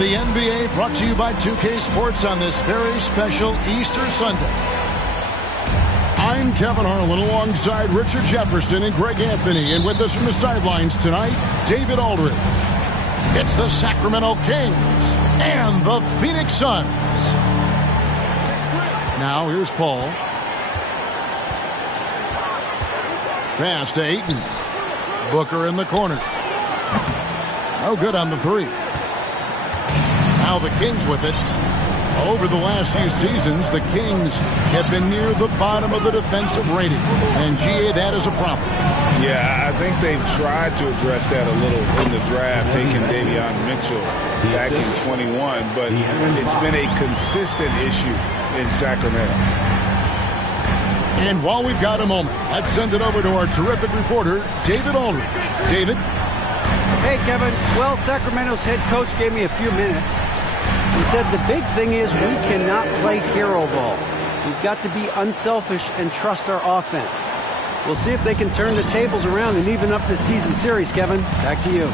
the NBA, brought to you by 2K Sports on this very special Easter Sunday. I'm Kevin Harlan alongside Richard Jefferson and Greg Anthony. And with us from the sidelines tonight, David Aldridge. It's the Sacramento Kings and the Phoenix Suns. Now here's Paul. Pass to Ayton. Booker in the corner. No good on the three. Now the Kings with it. Over the last few seasons, the Kings have been near the bottom of the defensive rating. And, GA, that is a problem. Yeah, I think they've tried to address that a little in the draft, taking Davion Mitchell back in 21. But it's been a consistent issue in Sacramento. And while we've got a moment, let's send it over to our terrific reporter, David Aldridge. David? Hey, Kevin. Well, Sacramento's head coach gave me a few minutes. He said the big thing is we cannot play hero ball. We've got to be unselfish and trust our offense. We'll see if they can turn the tables around and even up this season series, Kevin. Back to you.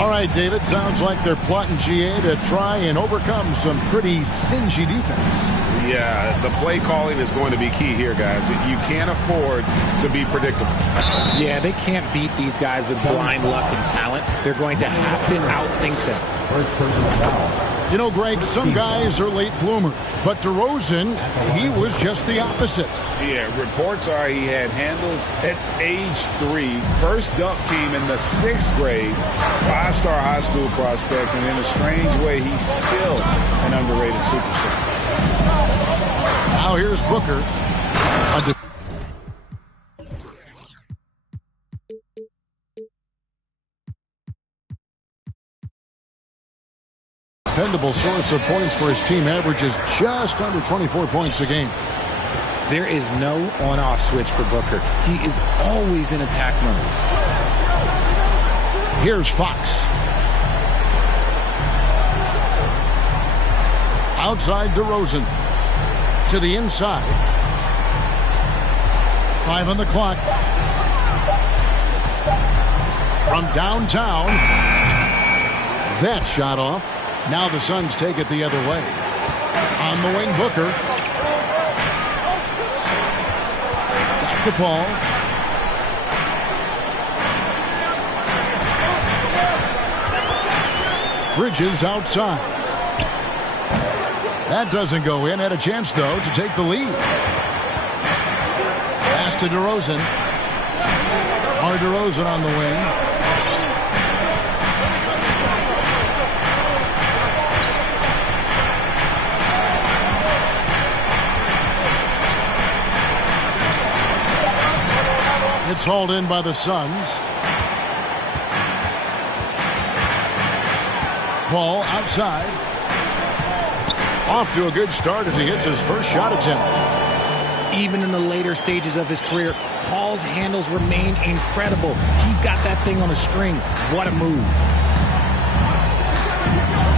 All right, David. Sounds like they're plotting, GA, to try and overcome some pretty stingy defense. Yeah, the play calling is going to be key here, guys. You can't afford to be predictable. Yeah, they can't beat these guys with blind luck and talent. They're going to have to outthink them. First personal foul. You know, Greg, some guys are late bloomers, but DeRozan, he was just the opposite. Yeah, reports are he had handles at age 3. First dunk came in the 6th grade. 5-star high school prospect, and in a strange way, he's still an underrated superstar. Now here's Booker. Dependable source of points for his team, averages just under 24 points a game. There is no on-off switch for Booker. He is always in attack mode. Here's Fox. Outside DeRozan. To the inside. 5 on the clock. From downtown. That shot off. Now the Suns take it the other way. On the wing, Booker. Got the ball. Bridges outside. That doesn't go in. Had a chance, though, to take the lead. Pass to DeRozan. DeRozan on the wing. It's hauled in by the Suns. Paul outside. Off to a good start as he hits his first shot attempt. Even in the later stages of his career, Paul's handles remain incredible. He's got that thing on a string. What a move.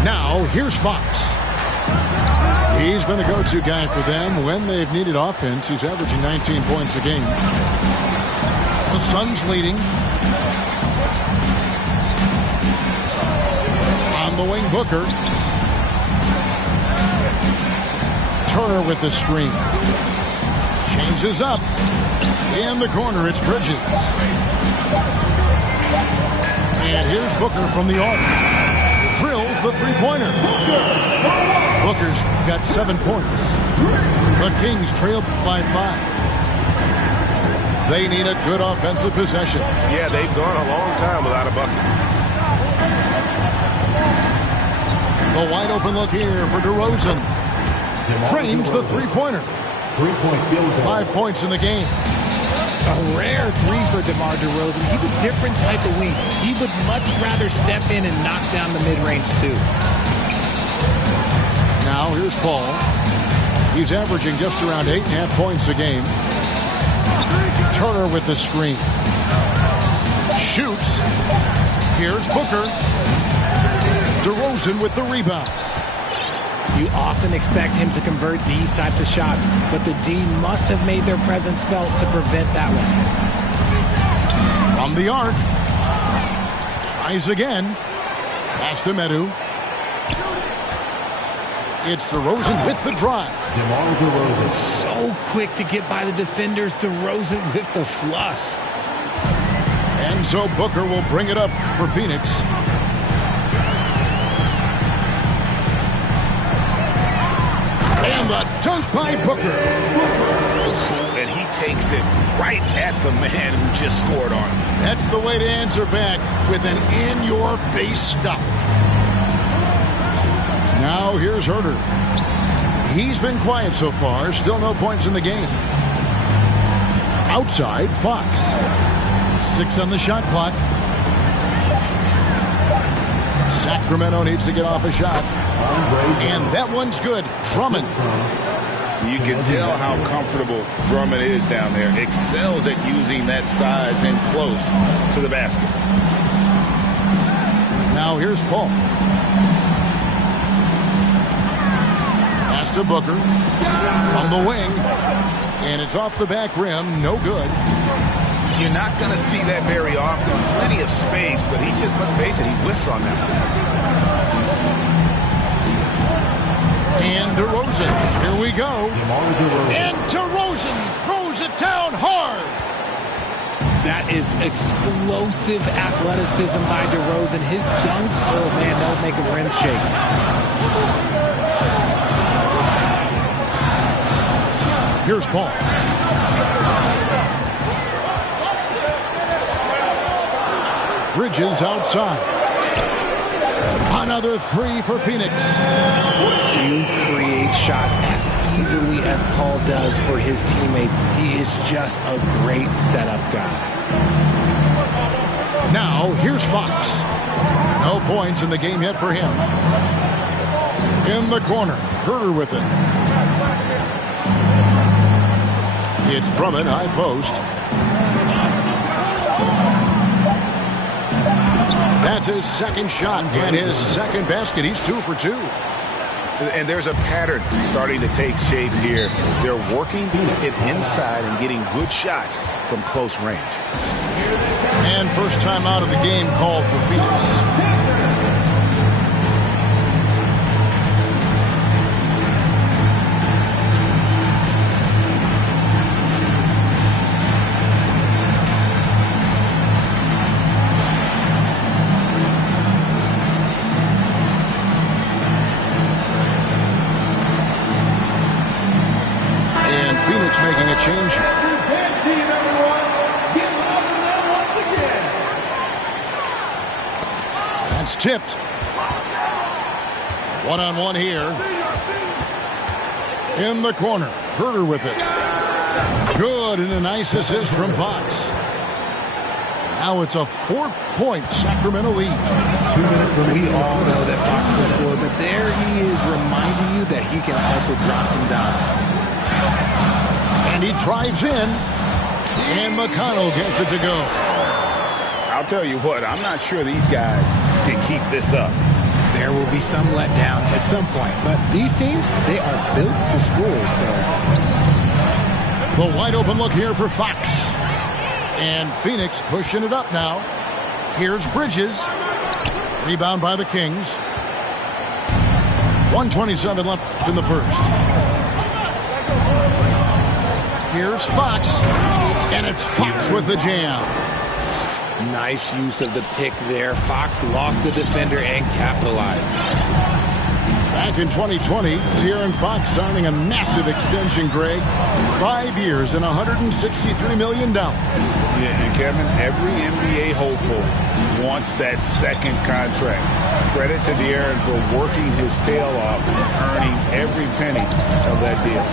Now, here's Fox. He's been a go-to guy for them when they've needed offense. He's averaging 19 points a game. The Suns leading. On the wing, Booker. Turner with the screen. Changes up. In the corner, it's Bridges. And here's Booker from the arc. Drills the three-pointer. Booker's got 7 points. The Kings trail by 5. They need a good offensive possession. Yeah, they've gone a long time without a bucket. The wide open look here for DeRozan. Drains the three-pointer. 5 points in the game. A rare 3 for DeMar DeRozan. He's a different type of wing. He would much rather step in and knock down the mid-range too. Now here's Paul. He's averaging just around 8.5 points a game. Turner with the screen. Shoots. Here's Booker. DeRozan with the rebound. You often expect him to convert these types of shots, but the D must have made their presence felt to prevent that one. From the arc. Tries again. Pass to Medu. It's DeRozan with the drive. DeMar DeRozan. So quick to get by the defenders. DeRozan with the flush. And so Booker will bring it up for Phoenix. And the dunk by Booker. And he takes it right at the man who just scored on him. That's the way to answer back with an in-your-face stuff. Now here's Herter. He's been quiet so far. Still no points in the game. Outside, Fox. 6 on the shot clock. Sacramento needs to get off a shot. And that one's good. Drummond. You can tell how comfortable Drummond is down there. Excels at using that size in close to the basket. Now here's Paul. Pass to Booker. From the wing. And it's off the back rim. No good. You're not going to see that very often. Plenty of space, but he just, let's face it, he whiffs on that one. And DeRozan. Here we go. And DeRozan throws it down hard. That is explosive athleticism by DeRozan. His dunks, oh man, they'll make a rim shake. Here's Paul. Bridges outside. Another 3 for Phoenix. Few create shots as easily as Paul does for his teammates. He is just a great setup guy. Now, here's Fox. No points in the game yet for him. In the corner. Herter with it. It's Drummond, high post. That's his second shot and his second basket. He's 2 for 2. And there's a pattern starting to take shape here. They're working it inside and getting good shots from close range. And first time out of the game called for Phoenix. Making a change. That's tipped. One-on-one here. In the corner. Herter with it. Good, and a nice assist from Fox. Now it's a 4-point Sacramento lead. 2 minutes remaining. We all know that Fox can score, but there he is reminding you that he can also drop some dimes. And he drives in, and McConnell gets it to go. I'll tell you what, I'm not sure these guys can keep this up. There will be some letdown at some point, but these teams, they are built to score, so. The wide open look here for Fox. And Phoenix pushing it up now. Here's Bridges. Rebound by the Kings. 1:27 left in the first. Here's Fox, and it's Fox with the jam. Nice use of the pick there. Fox lost the defender and capitalized. Back in 2020, De'Aaron Fox signing a massive extension, Greg. 5 years and $163 million. Yeah, and Kevin, every NBA hopeful wants that second contract. Credit to De'Aaron for working his tail off and earning every penny of that deal.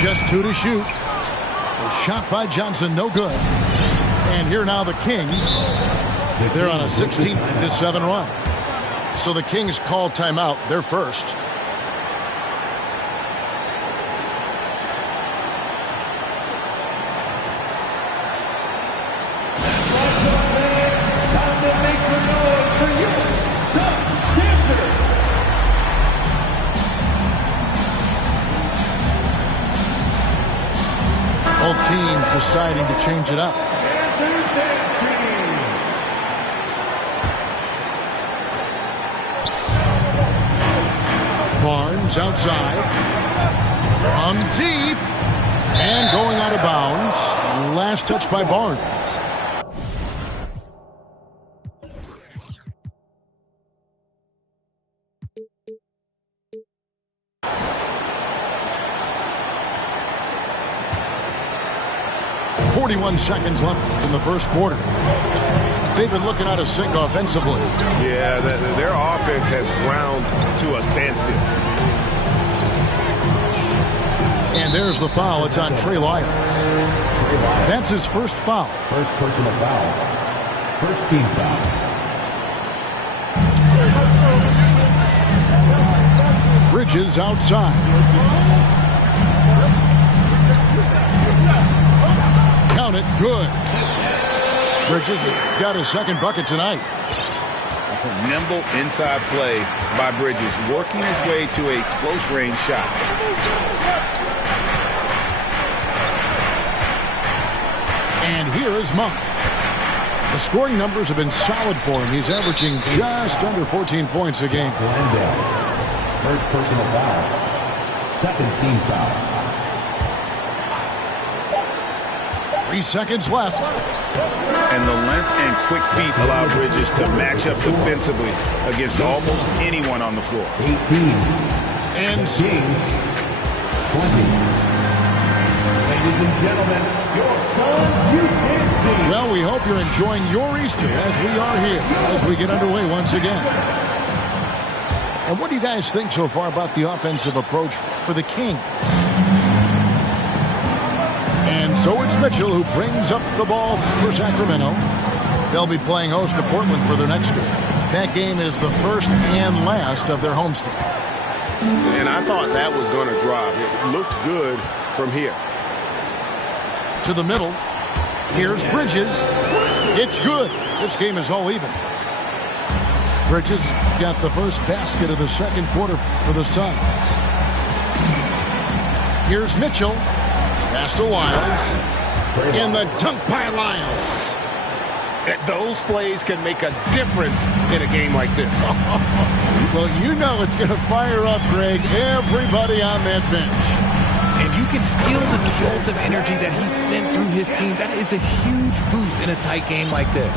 Just 2 to shoot. A shot by Johnson, no good. And here now the Kings. They're on a 16-7 run. So the Kings call timeout. They're first. Both teams deciding to change it up. Barnes outside. On deep. And going out of bounds. Last touch by Barnes. Seconds left in the first quarter. They've been looking out of sync offensively. Yeah, their offense has ground to a standstill. And there's the foul. It's on Trey Lyles. That's his first foul. First personal foul. First team foul. Bridges outside. Count it. Good. Bridges got his second bucket tonight. Nimble inside play by Bridges, working his way to a close-range shot. And here is Monk. The scoring numbers have been solid for him. He's averaging just under 14 points a game. Glendale. First personal foul. Second team foul. 3 seconds left. And the length and quick feet allow Bridges to match up defensively against almost anyone on the floor. 18. And Kings. 20. Ladies and gentlemen, your Suns Houston team. well, we hope you're enjoying your Easter as we are here as we get underway once again. And what do you guys think so far about the offensive approach for the Kings? And so it's Mitchell who brings up the ball for Sacramento. They'll be playing host to Portland for their next game. That game is the first and last of their homestand. And I thought that was going to drop. It looked good from here. To the middle. Here's Bridges. It's good. This game is all even. Bridges got the first basket of the second quarter for the Suns. Here's Mitchell. Pass to Lyles. And the dunk by Lyles. Those plays can make a difference in a game like this. Well, you know it's going to fire up, Greg, everybody on that bench. And you can feel the jolt of energy that he sent through his team. That is a huge boost in a tight game like this.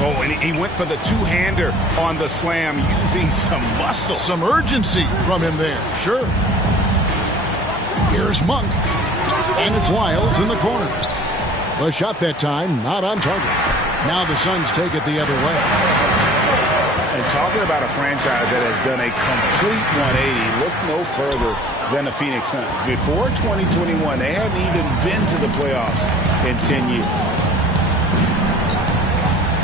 Oh, and he went for the two-hander on the slam using some muscle. Some urgency from him there, sure. Here's Monk. And it's Lyles in the corner. The shot that time, not on target. Now the Suns take it the other way. And talking about a franchise that has done a complete 180, look no further than the Phoenix Suns. Before 2021, they hadn't even been to the playoffs in 10 years.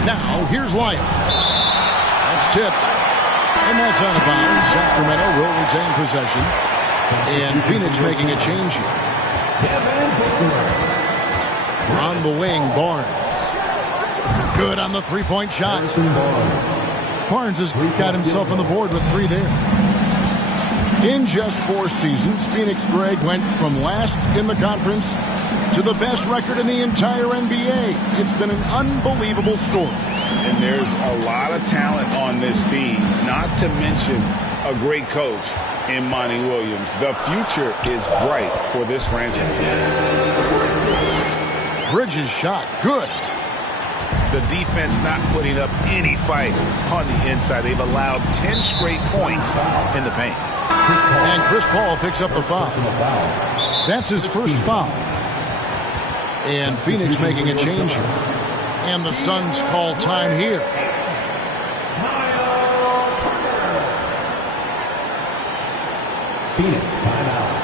Now, here's Lyles. That's tipped. And that's out of bounds. Sacramento will retain possession. And Phoenix making a change here. On the wing, Barnes. Good on the three-point shot. Barnes has got himself on the board with 3 there. In just 4 seasons, Phoenix, Greg, went from last in the conference to the best record in the entire NBA. It's been an unbelievable story. And there's a lot of talent on this team, not to mention a great coach in Monty Williams. The future is bright for this franchise. Bridges shot. Good. The defense not putting up any fight on the inside. They've allowed 10 straight points in the paint. And Chris Paul picks up the foul. That's his first foul. And Phoenix making a change here. And the Suns call time here. Phoenix timeout.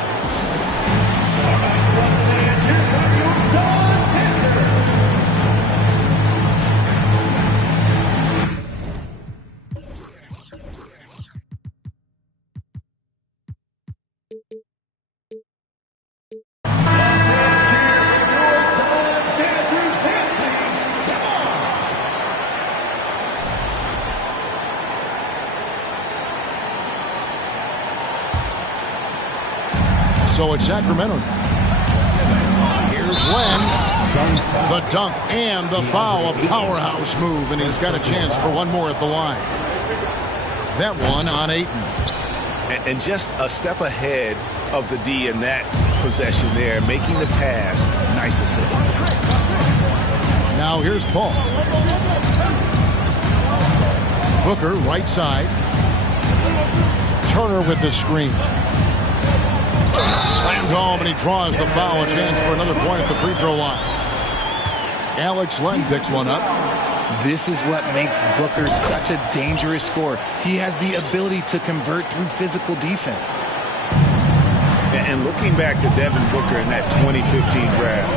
So it's Sacramento now. Here's Len. The dunk and the foul. A powerhouse move, and he's got a chance for one more at the line. that one on Ayton. And just a step ahead of the D in that possession there, making the pass. Nice assist. Now here's Paul. Booker, right side. Turner with the screen. Slammed home, and he draws the foul. A chance for another point at the free throw line. Alex Len picks one up. This is what makes Booker such a dangerous scorer. He has the ability to convert through physical defense. And looking back to Devin Booker in that 2015 draft,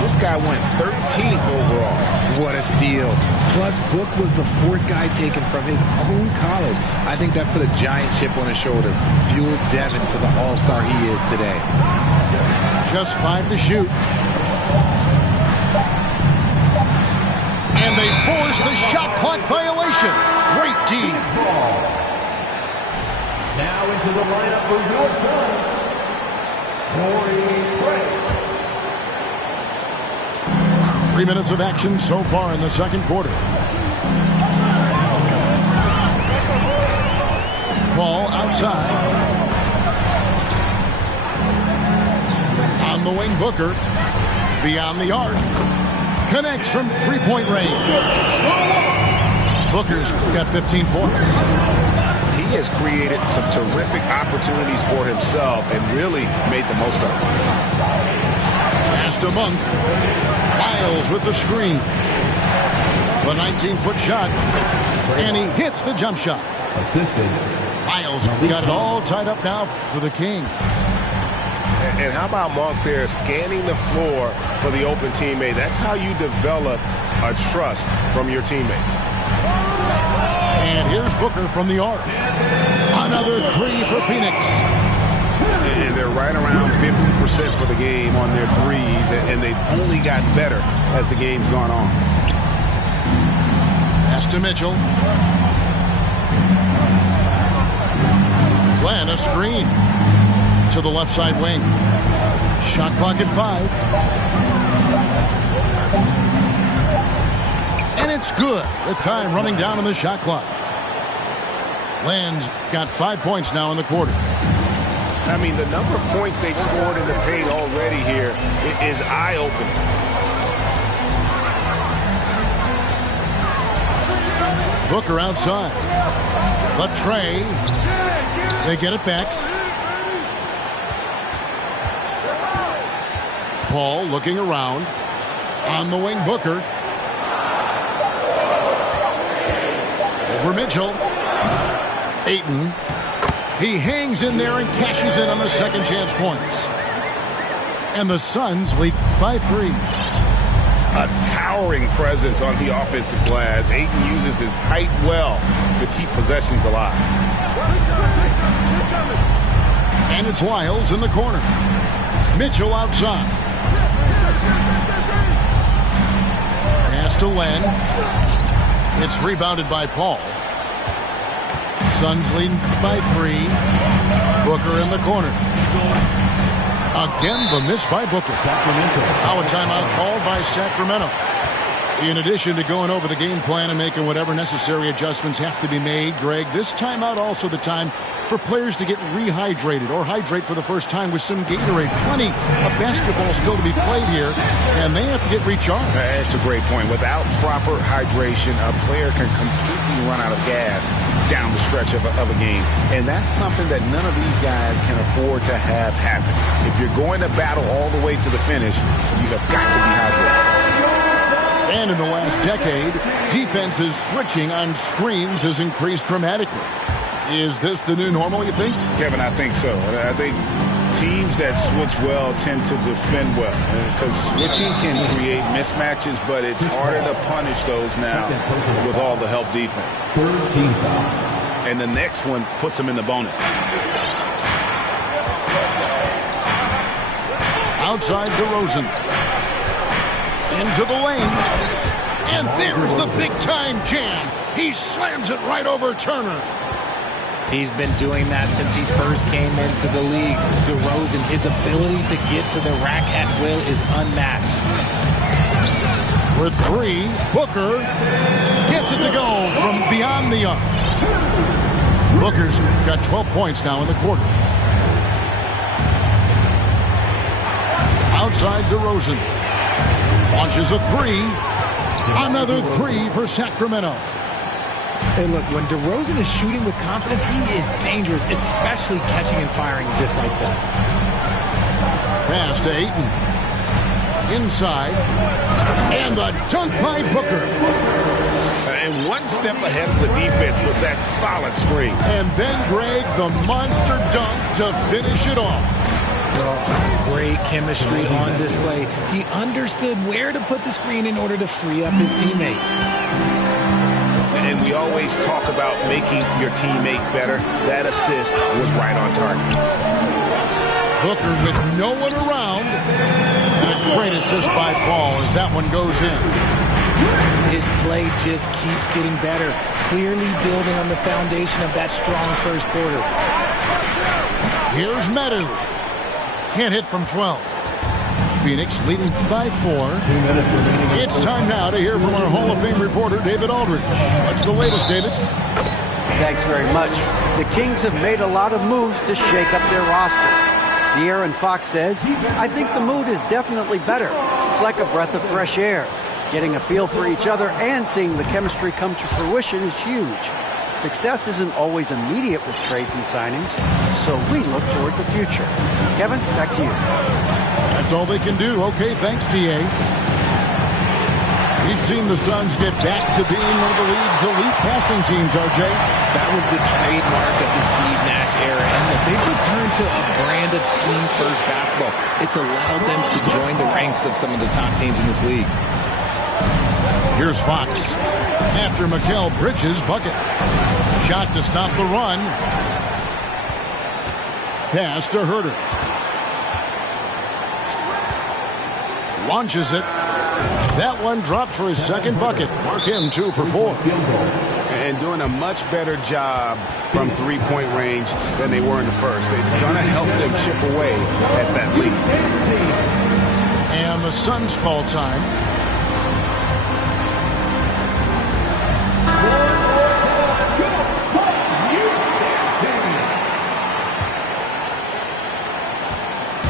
this guy went 13th overall. What a steal. Plus, Book was the 4th guy taken from his own college. I think that put a giant chip on his shoulder, fueled Devin to the all-star he is today. Just 5 to shoot. And they force the shot clock violation. Great D. Now into the lineup for your Suns, Torrey Craig. 3 minutes of action so far in the second quarter. Ball outside. On the wing, Booker. Beyond the arc. Connects from three-point range. Booker's got 15 points. He has created some terrific opportunities for himself and really made the most of it. Pass to Monk. Miles with the screen. The 19-foot shot. And he hits the jump shot. Assisted. Miles got it all tied up now for the Kings. And how about Monk there scanning the floor for the open teammate? That's how you develop a trust from your teammates. And here's Booker from the arc. Another 3 for Phoenix. And they're right around 50% for the game on their threes, and they've only gotten better as the game's gone on. Pass to Mitchell. Glenn, a screen to the left side wing. Shot clock at 5. And it's good. The time running down on the shot clock. Land's got 5 points now in the quarter. I mean, the number of points they've scored in the paint already here is eye-opening. Booker outside. Latrey. They get it back. Paul looking around. On the wing, Booker. Over Mitchell. Ayton. He hangs in there and cashes in on the second chance points. And the Suns lead by 3. A towering presence on the offensive glass. Ayton uses his height well to keep possessions alive. And it's Lyles in the corner. Mitchell outside. Pass to Len. It's rebounded by Paul. Suns leading by 3. Booker in the corner. Again, the miss by Booker. Sacramento. Now a timeout called by Sacramento. In addition to going over the game plan and making whatever necessary adjustments have to be made, Greg, this timeout also the time for players to get rehydrated or hydrate for the first time with some Gatorade. Plenty of basketball still to be played here, and they have to get recharged. That's a great point. Without proper hydration, a player can completely run out of gas down the stretch of a game. And that's something that none of these guys can afford to have happen. If you're going to battle all the way to the finish, you have got to be hydrated. And in the last decade, defenses switching on screens has increased dramatically. Is this the new normal, you think? Kevin, I think so. I think teams that switch well tend to defend well. Because switching can create mismatches, but it's harder to punish those now with all the help defense. 13 foul. And the next one puts them in the bonus. Outside DeRozan. Into the lane. And there's the big-time jam. He slams it right over Turner. He's been doing that since he first came into the league. DeRozan, his ability to get to the rack at will is unmatched. For 3, Booker gets it to go from beyond the arc. Booker's got 12 points now in the quarter. Outside DeRozan. Launches a three. Another three for Sacramento. Hey, look, when DeRozan is shooting with confidence, he is dangerous, especially catching and firing just like that. Pass to Ayton. Inside. And the dunk by Booker. And one step ahead of the defense with that solid screen. And then Greg, the monster dunk to finish it off. Great chemistry on display. He understood where to put the screen in order to free up his teammate. And we always talk about making your teammate better. That assist was right on target. Booker with no one around. And a great assist by Paul as that one goes in. His play just keeps getting better, clearly building on the foundation of that strong first quarter. Here's Medu. Can't hit from 12. Phoenix leading by 4. It's time now to hear from our Hall of Fame reporter, David Aldridge. What's the latest, David? Thanks very much. The Kings have made a lot of moves to shake up their roster. De'Aaron Fox says, I think the mood is definitely better. It's like a breath of fresh air. Getting a feel for each other and seeing the chemistry come to fruition is huge. Success isn't always immediate with trades and signings, so we look toward the future. Kevin, back to you. That's all they can do. Okay, thanks, D.A. We've seen the Suns get back to being one of the league's elite passing teams, RJ. That was the trademark of the Steve Nash era, and that they've returned to a brand of team-first basketball. It's allowed them to join the ranks of some of the top teams in this league. Here's Fox. After Mikal Bridges' bucket. Shot to stop the run. Pass to Herter. Launches it. That one dropped for his second bucket. Mark him 2 for 4. And doing a much better job from three-point range than they were in the first. It's going to help them chip away at that lead. And the Suns call time.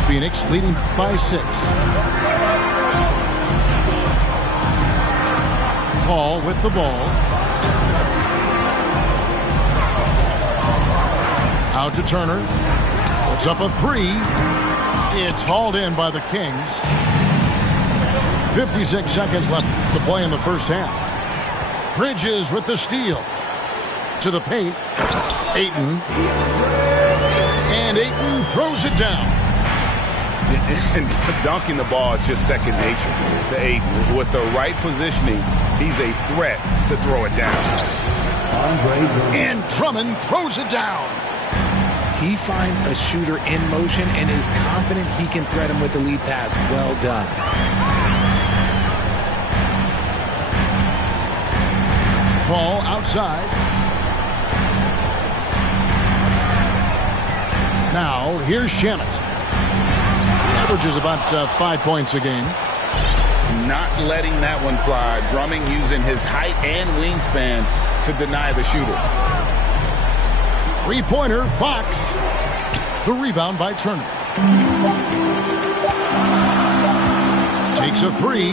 Phoenix leading by 6. Paul with the ball. Out to Turner. Puts up a 3. It's hauled in by the Kings. 56 seconds left to play in the first half. Bridges with the steal. To the paint. Ayton. And Ayton throws it down. And dunking the ball is just second nature to Ayton. With the right positioning, he's a threat to throw it down. And Drummond throws it down. He finds a shooter in motion and is confident he can thread him with the lead pass. Well done. Ball outside. Now, here's Shamet. Averages about 5 points a game. Not letting that one fly. Drumming using his height and wingspan to deny the shooter. Three-pointer, Fox. The rebound by Turner. Takes a 3.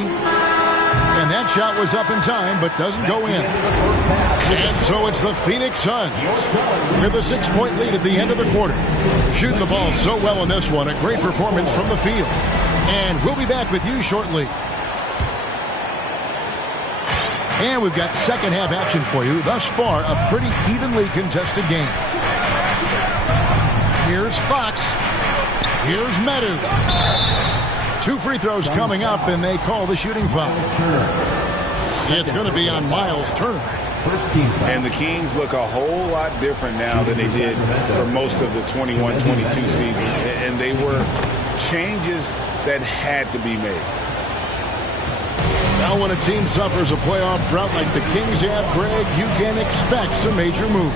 And that shot was up in time, but doesn't go in. And so it's the Phoenix Suns with a 6-point lead at the end of the quarter. Shooting the ball so well in this one. A great performance from the field. And we'll be back with you shortly. And we've got second half action for you. Thus far, a pretty evenly contested game. Here's Fox. Here's Medu. 2 free throws coming up, and they call the shooting foul. It's going to be on Miles Turner. And the Kings look a whole lot different now than they did for most of the 21-22 season. And they were changes that had to be made. Now when a team suffers a playoff drought like the Kings have, Greg, you can expect some major moves.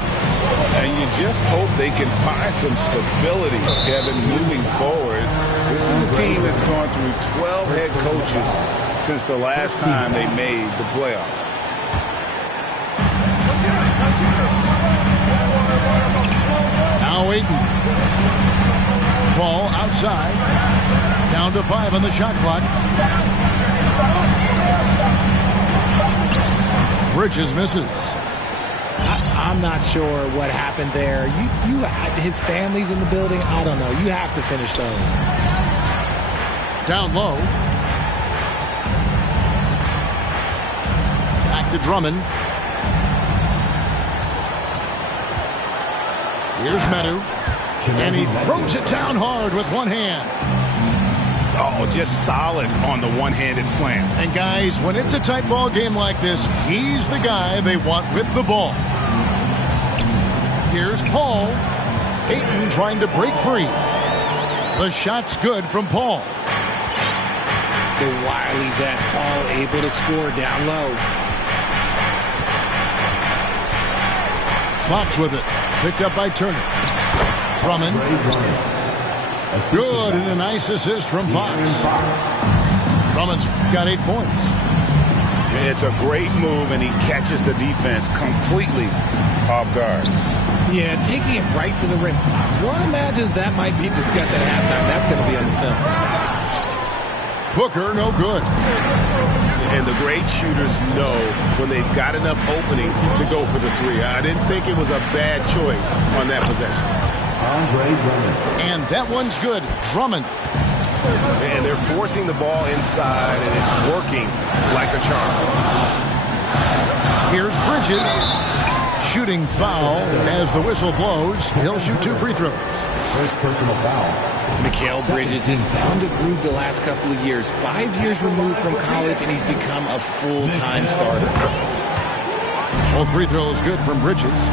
And you just hope they can find some stability, Kevin, moving forward. This is a team that's gone through 12 head coaches since the last time they made the playoffs. Now Ayton. Ball outside. Down to 5 on the shot clock. Bridges misses. I'm not sure what happened there. His family's in the building. I don't know. You have to finish those. Down low. Back to Drummond. Here's Medu. And he throws it down hard with one hand. Oh, just solid on the one-handed slam. And guys, when it's a tight ball game like this, he's the guy they want with the ball. Here's Paul. Ayton trying to break free. The shot's good from Paul. The wily vet Paul able to score down low. Fox with it. Picked up by Turner. Drummond. Good, and a nice assist from Fox. Drummond's got 8 points. It's a great move, and he catches the defense completely off guard. Yeah, taking it right to the rim. One imagines that might be discussed at halftime. That's going to be on the film. Booker, no good. And the great shooters know when they've got enough opening to go for the three. I didn't think it was a bad choice on that possession. And that one's good. Drummond. And they're forcing the ball inside, and it's working like a charm. Here's Bridges. Shooting foul as the whistle blows. He'll shoot 2 free throws. First personal foul. Mikal Bridges has found a groove the last couple of years. 5 years removed from college, and he's become a full-time starter. Both free throws good from Bridges.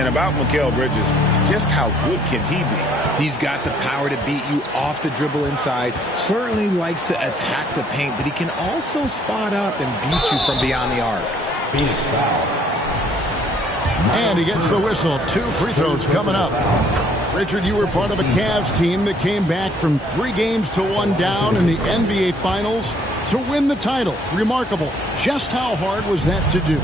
And about Mikal Bridges, just how good can he be? He's got the power to beat you off the dribble inside. Certainly likes to attack the paint, but he can also spot up and beat you from beyond the arc. Phoenix foul. And he gets the whistle. 2 free throws coming up. Richard, you were part of a Cavs team that came back from 3 games to 1 down in the NBA Finals to win the title. Remarkable. Just how hard was that to do?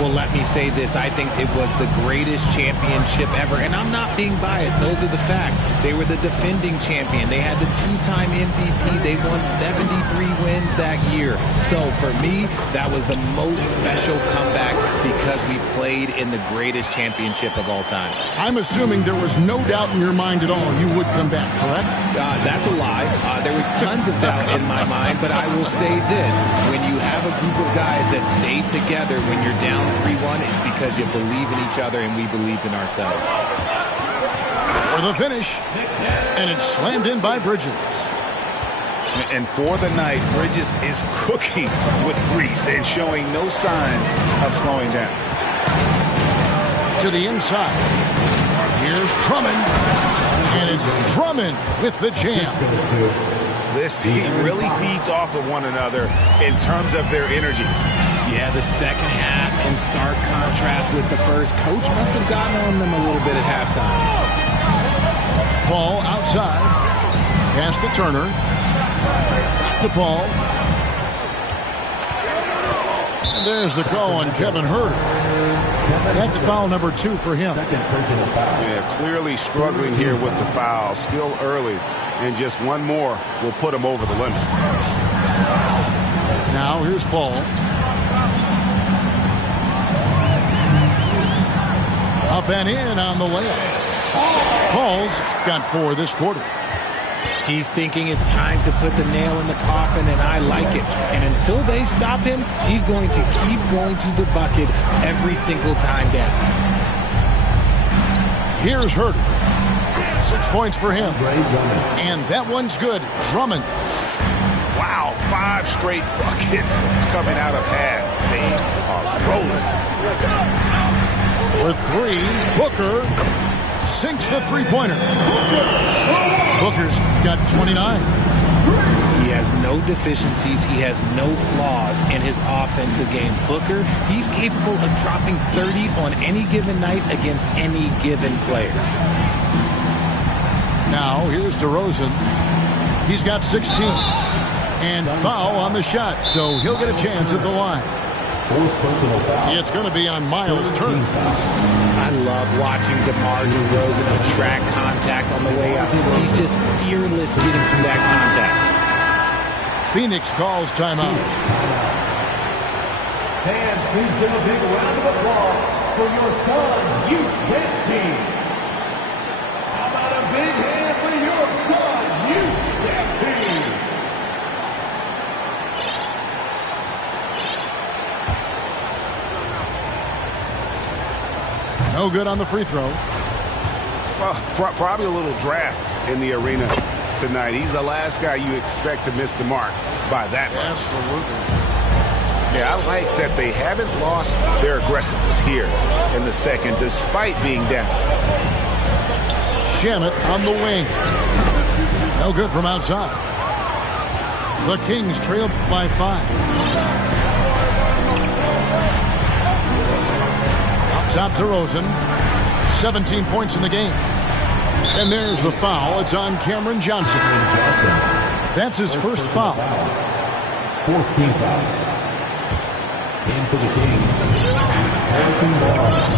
Well, let me say this. I think it was the greatest championship ever. And I'm not being biased. Those are the facts. They were the defending champion. They had the 2-time MVP. They won 73 wins that year. So for me, that was the most special comeback because we played in the greatest championship of all time. I'm assuming there was no doubt in your mind at all you would come back, correct? That's a lie. There was tons of doubt in my mind, but I will say this. When you have a group of guys that stay together when you're down 3-1, it's because you believe in each other and we believed in ourselves. For the finish, and it's slammed in by Bridges. And for the night, Bridges is cooking with grease and showing no signs of slowing down. To the inside. Here's Drummond. And it's Drummond with the jam. This team really feeds off of one another in terms of their energy. Yeah, the second half in stark contrast with the first. Coach must have gotten on them a little bit at halftime. Paul outside. Pass to Turner. Back to Paul. And there's the call on Kevin Huerter. That's foul number 2 for him. Yeah, clearly struggling here with the foul. Still early. And just one more will put him over the limit. Now here's Paul. Up and in on the layup. Paul's got 4 this quarter. He's thinking it's time to put the nail in the coffin, and I like it. And until they stop him, he's going to keep going to the bucket every single time down. Here's Huerter. 6 points for him. And that one's good. Drummond. Wow, 5 straight buckets coming out of half. They are rolling. For 3, Booker sinks the three-pointer. Booker's got 29. He has no deficiencies. He has no flaws in his offensive game. Booker, he's capable of dropping 30 on any given night against any given player. Now, here's DeRozan. He's got 16. And foul on the shot, so he'll get a chance at the line. Fourth personal foul. It's going to be on Miles Turner. I love watching DeMar DeRozan attract contact on the way up. He's just fearless getting through that contact. Phoenix calls timeout. Fans, please give a big round of applause for your son's youth dance team. How about a big hand for your son's youth dance team? No good on the free throw. Well, probably a little draft in the arena tonight. He's the last guy you expect to miss the mark by that much. Absolutely. Yeah, I like that they haven't lost their aggressiveness here in the second, despite being down. Shamet on the wing. No good from outside. The Kings trail by 5. Up top to DeRozan. 17 points in the game. And there's the foul. It's on Cameron Johnson. That's his first foul. Fourth team foul. In for the Kings, Harrison Barnes.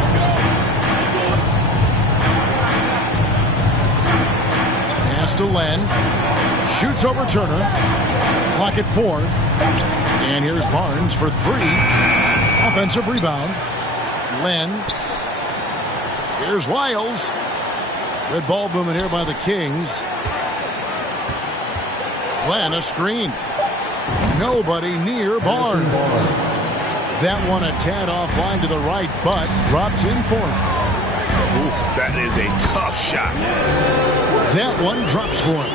Pass to Len. Shoots over Turner. Clock at 4. And here's Barnes for 3. Offensive rebound. Len. Here's Wiles. Good ball movement here by the Kings. Len, a screen. Nobody near Barnes. That one a tad offline to the right, but drops in for him. Oof, that is a tough shot. That one drops for him.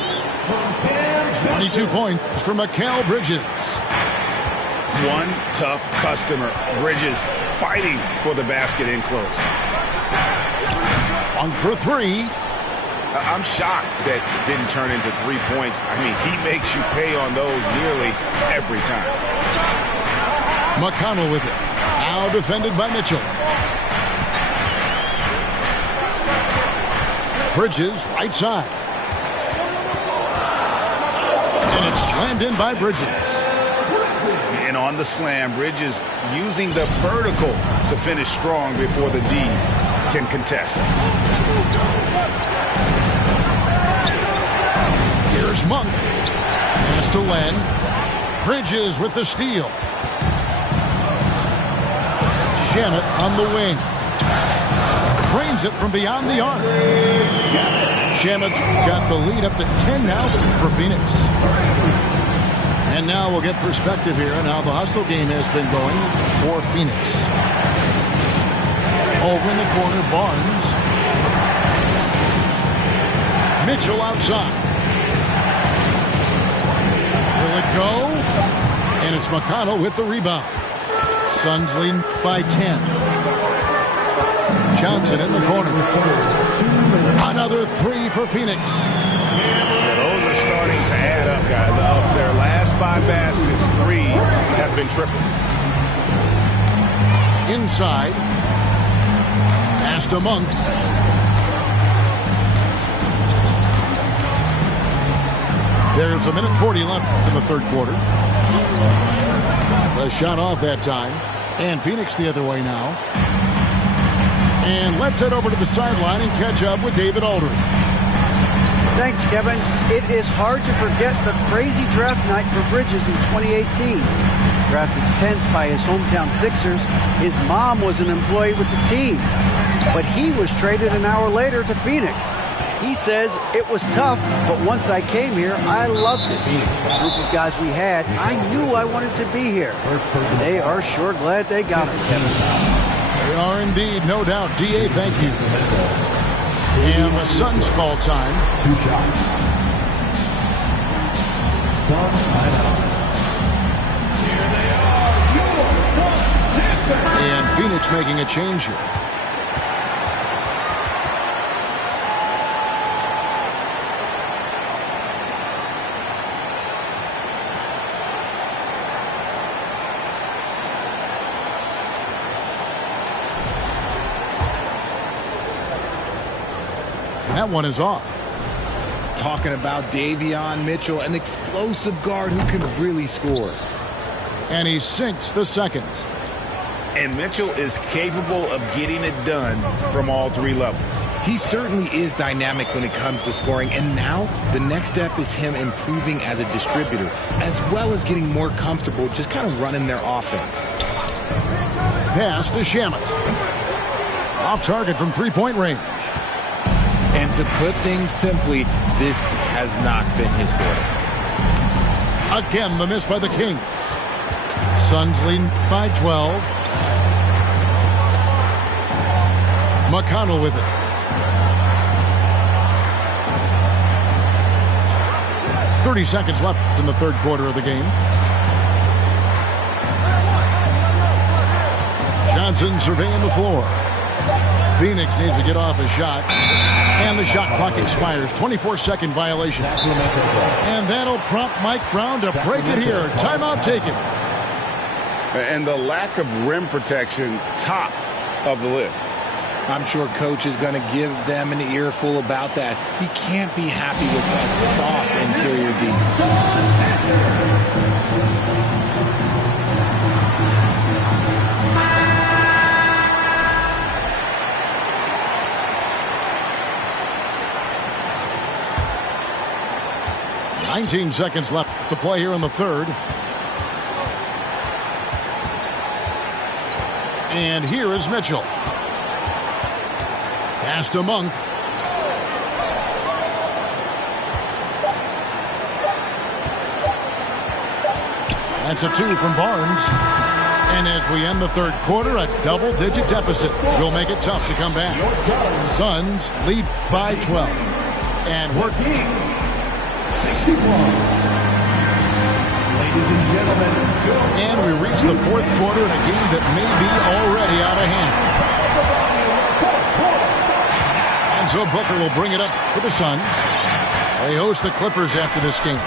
22 points for Mikal Bridges. One tough customer. Bridges fighting for the basket in close. 1 for 3. I'm shocked that it didn't turn into 3 points. I mean, he makes you pay on those nearly every time. McConnell with it. Now defended by Mitchell. Bridges, right side. And it's slammed in by Bridges. And on the slam, Bridges using the vertical to finish strong before the D can contest. Here's Monk. Pass to Len. Bridges with the steal. Shamet on the wing. Trains it from beyond the arc. Shamet's got the lead up to 10 now for Phoenix. And now we'll get perspective here on how the hustle game has been going for Phoenix. Over in the corner, Barnes. Mitchell outside. Will it go? And it's McConnell with the rebound. Suns lead by 10. Johnson in the corner. Another 3 for Phoenix. Yeah, those are starting to add up, guys. Of their last 5 baskets, 3 have been triple. Inside. Pass to Monk. There's 1:40 left in the third quarter. The shot off that time. And Phoenix the other way now. And let's head over to the sideline and catch up with David Aldridge. Thanks, Kevin. It is hard to forget the crazy draft night for Bridges in 2018. Drafted 10th by his hometown Sixers, his mom was an employee with the team. But he was traded an hour later to Phoenix. He says it was tough, but once I came here, I loved it. The group of guys we had, I knew I wanted to be here. And they are sure glad they got it, Kevin. They are indeed, no doubt. D.A., thank you. And the Suns call time. 2 shots. Suns timeout. And Phoenix making a change here. That one is off. Talking about Davion Mitchell, an explosive guard who can really score. And he sinks the second. And Mitchell is capable of getting it done from all three levels. He certainly is dynamic when it comes to scoring, and now the next step is him improving as a distributor, as well as getting more comfortable just kind of running their offense. Pass to Shamet. Off target from three-point range. And to put things simply, this has not been his quarter. Again, the miss by the Kings. Suns leading by 12. McConnell with it. .30 seconds left in the third quarter of the game. Johnson surveying the floor. Phoenix needs to get off a shot. And the shot clock expires. 24-second violation. And that'll prompt Mike Brown to break it here. Timeout taken. And the lack of rim protection, top of the list. I'm sure Coach is going to give them an earful about that. He can't be happy with that soft interior D. 19 seconds left to play here in the third. And here is Mitchell. Pass to Monk. That's a 2 from Barnes. And as we end the third quarter, a double-digit deficit will make it tough to come back. Suns lead by 12. And we're... 61. Ladies and gentlemen. And we reach the fourth quarter in a game that may be already out of hand. And so Booker will bring it up for the Suns. They host the Clippers after this game.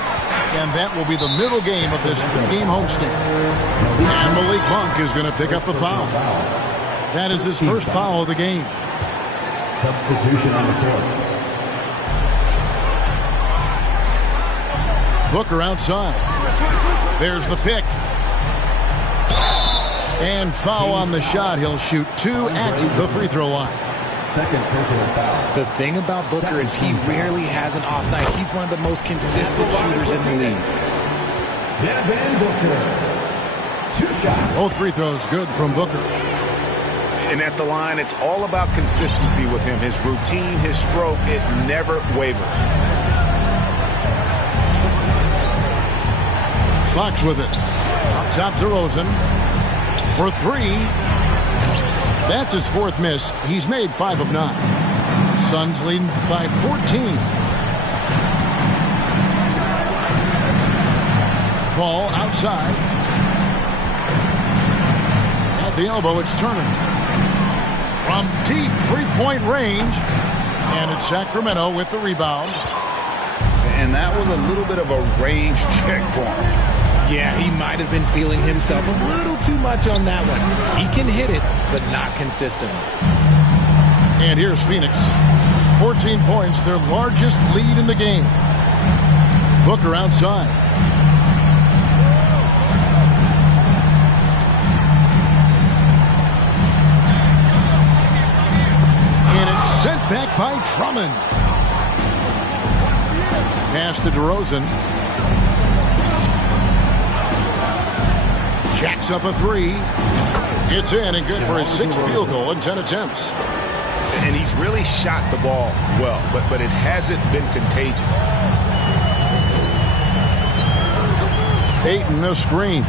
And that will be the middle game of this three-game homestand. And Malik Monk is going to pick up the foul. That is his first foul of the game. Substitution on the court. Booker outside. There's the pick. And foul on the shot. He'll shoot 2 at the free throw line. Second personal foul. The thing about Booker is he rarely has an off night. He's one of the most consistent shooters in the league. Devin Booker. 2 shots. Both free throws good from Booker. And at the line, it's all about consistency with him. His routine, his stroke, it never wavers. Fox with it. Up top to Rosen. For 3. That's his fourth miss. He's made 5 of 9. Suns leading by 14. Ball outside. At the elbow, it's Turner. From deep three-point range. And it's Sacramento with the rebound. And that was a little bit of a range check for him. Yeah, he might have been feeling himself a little too much on that one. He can hit it, but not consistently. And here's Phoenix. 14 points, their largest lead in the game. Booker outside. And it's sent back by Drummond. Pass to DeRozan. Jacks up a 3. It's in and good for his 6th field goal in 10 attempts. And he's really shot the ball well, but it hasn't been contagious. Ayton a screen.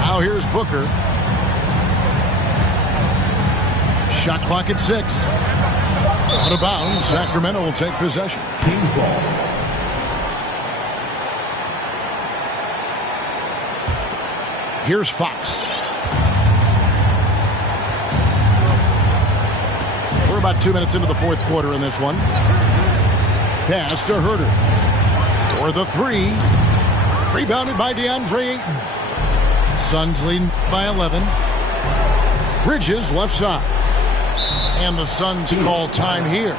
Now here's Booker. Shot clock at 6. Out of bounds. Sacramento will take possession. Kings ball. Here's Fox. We're about 2 minutes into the fourth quarter in this one. Pass to Herter. For the 3. Rebounded by DeAndre Ayton. Suns leading by 11. Bridges left side. And the Suns call time here.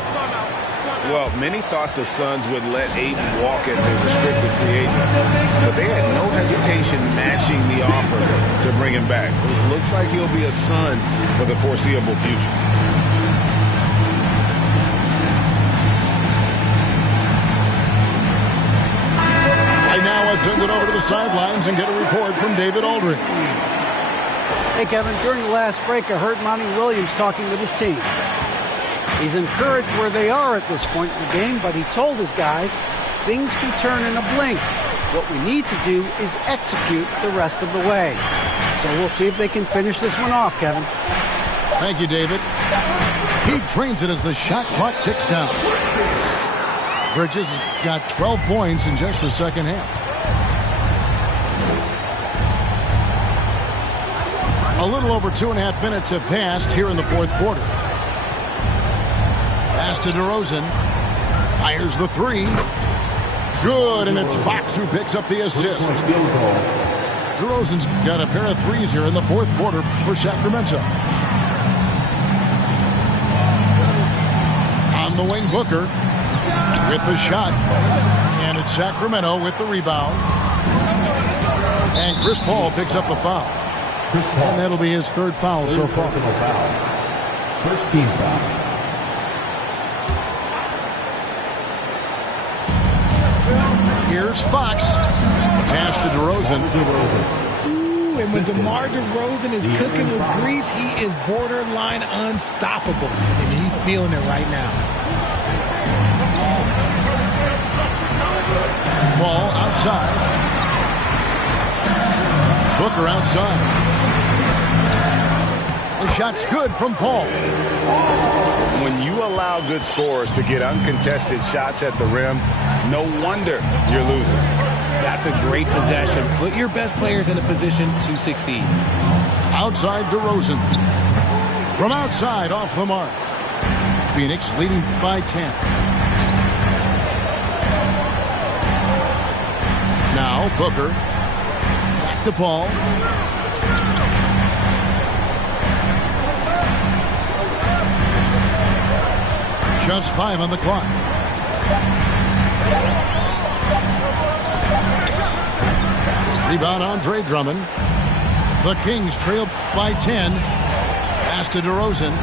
Well, many thought the Suns would let Ayton walk as a restricted free agent, but they had no hesitation matching the offer to bring him back. It looks like he'll be a Sun for the foreseeable future. Right now, let's send it over to the sidelines and get a report from David Aldridge. Hey, Kevin, during the last break, I heard Monty Williams talking with his team. He's encouraged where they are at this point in the game, but he told his guys things can turn in a blink. What we need to do is execute the rest of the way. So we'll see if they can finish this one off, Kevin. Thank you, David. He trains it as the shot clock ticks down. Bridges got 12 points in just the second half. A little over 2.5 minutes have passed here in the fourth quarter. Pass to DeRozan. Fires the three. Good, and it's Fox who picks up the assist. DeRozan's got a pair of threes here in the fourth quarter for Sacramento. On the wing, Booker with the shot. And it's Sacramento with the rebound. And Chris Paul picks up the foul. And that'll be his third foul so far. First team foul. Here's Fox. Pass to DeRozan. Ooh, and when DeMar DeRozan is cooking with grease, he is borderline unstoppable. And he's feeling it right now. Paul outside. Booker outside. The shot's good from Paul. When you allow good scorers to get uncontested shots at the rim, no wonder you're losing. That's a great possession. Put your best players in a position to succeed. Outside DeRozan. From outside, off the mark. Phoenix leading by 10. Now Booker. Back to Paul. Just 5 on the clock. Rebound, Andre Drummond. The Kings trail by 10. Pass to DeRozan.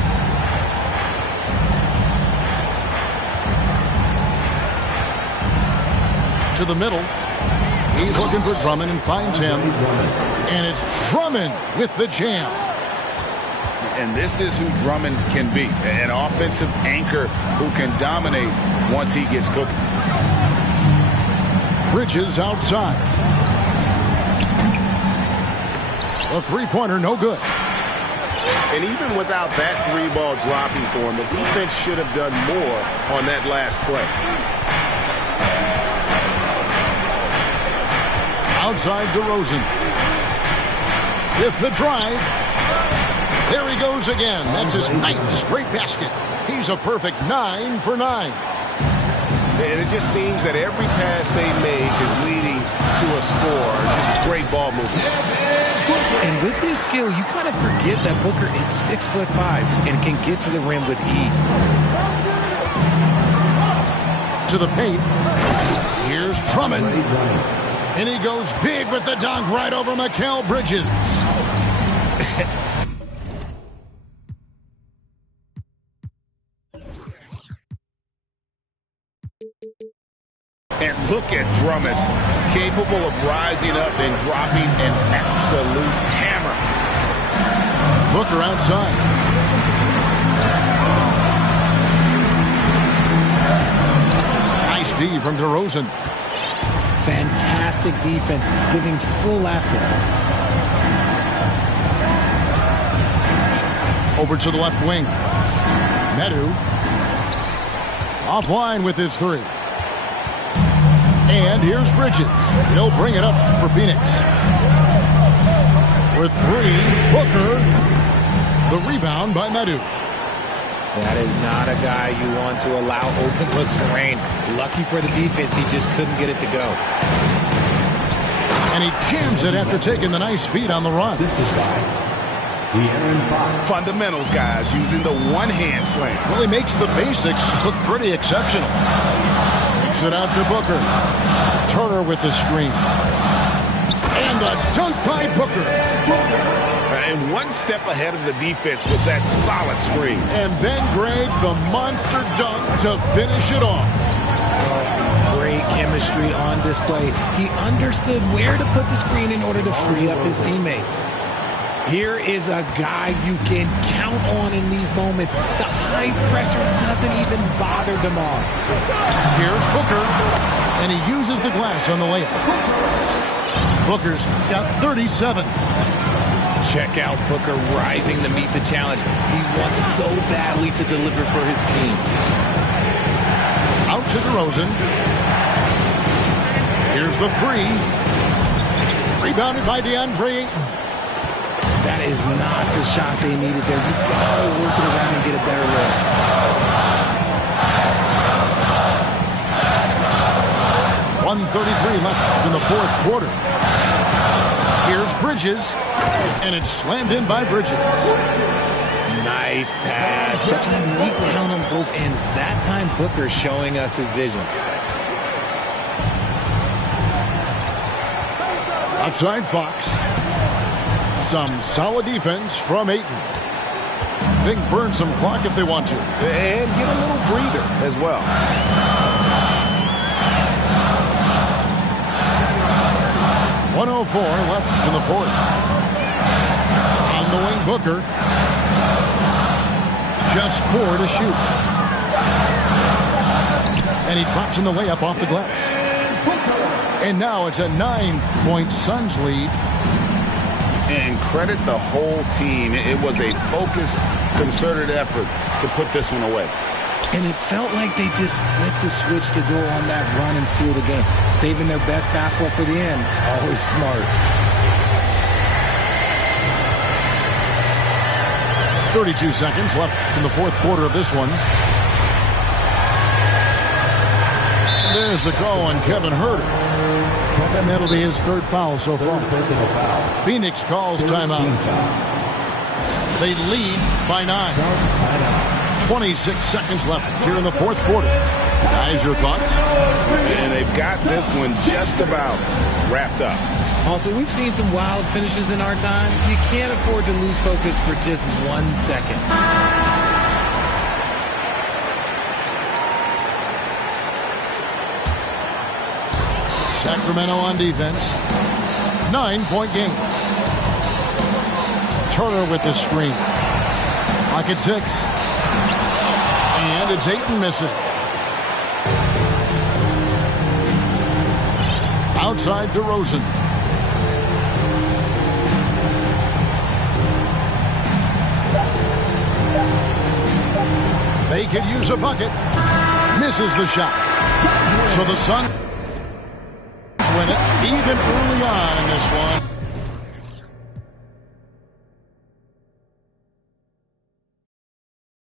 To the middle. He's looking for Drummond and finds him. And it's Drummond with the jam. And this is who Drummond can be. An offensive anchor who can dominate once he gets cooking. Bridges outside. A three-pointer, no good. And even without that three ball dropping for him, the defense should have done more on that last play. Outside DeRozan. With the drive. There he goes again. That's his 9th straight basket. He's a perfect 9 for 9. And it just seems that every pass they make is leading to a score. Just great ball movement. And with his skill, you kind of forget that Booker is 6'5" and can get to the rim with ease. To the paint. Here's Drummond. And he goes big with the dunk right over Mikal Bridges. And look at Drummond, capable of rising up and dropping an absolute hammer. Booker outside. Nice D from DeRozan. Fantastic defense, giving full effort. Over to the left wing. Medu. Offline with his three. And here's Bridges. He'll bring it up for Phoenix. With three, Booker. The rebound by Medu. That is not a guy you want to allow open looks from range. Lucky for the defense, he just couldn't get it to go. And he jams it after taking the nice feed on the run. De'Aaron Fox. Fundamentals, guys, using the one-hand slam. Well, he makes the basics look pretty exceptional. Kicks it out to Booker. Turner with the screen. And the dunk by Booker. And one step ahead of the defense with that solid screen. And then, Greg, the monster dunk to finish it off. Great chemistry on display. He understood where to put the screen in order to free up his teammate. Here is a guy you can count on in these moments. The high pressure doesn't even bother DeMar. Here's Booker, and he uses the glass on the layup. Booker's got 37. Check out Booker rising to meet the challenge. He wants so badly to deliver for his team. Out to DeRozan. Here's the three. Rebounded by DeAndre Ayton. That is not the shot they needed there. You've got to work it around and get a better look. 1:33 left in the fourth quarter. Here's Bridges, and it's slammed in by Bridges. Nice pass. Such a unique talent on both ends. That time, Booker showing us his vision. Outside Fox. Some solid defense from Ayton. They can burn some clock if they want to. And get a little breather as well. .104 left in the fourth. On the wing, Booker. Just 4 to shoot. And he drops in the layup off the glass. And now it's a 9-point Suns lead. And credit the whole team. It was a focused, concerted effort to put this one away. And it felt like they just flipped the switch to go on that run and seal the game. Saving their best basketball for the end. Always smart. 32 seconds left in the fourth quarter of this one. There's the call on Kevin Huerter. And that'll be his third foul so far. Phoenix calls timeout. They lead by 9. 26 seconds left here in the fourth quarter. Guys, your thoughts? And they've got this one just about wrapped up. Also, we've seen some wild finishes in our time. You can't afford to lose focus for just 1 second. Sacramento on defense. 9-point game. Turner with the screen. Clock at 6. And it's Ayton missing. Outside DeRozan. They could use a bucket. Misses the shot. So the Suns win it even early on in this one.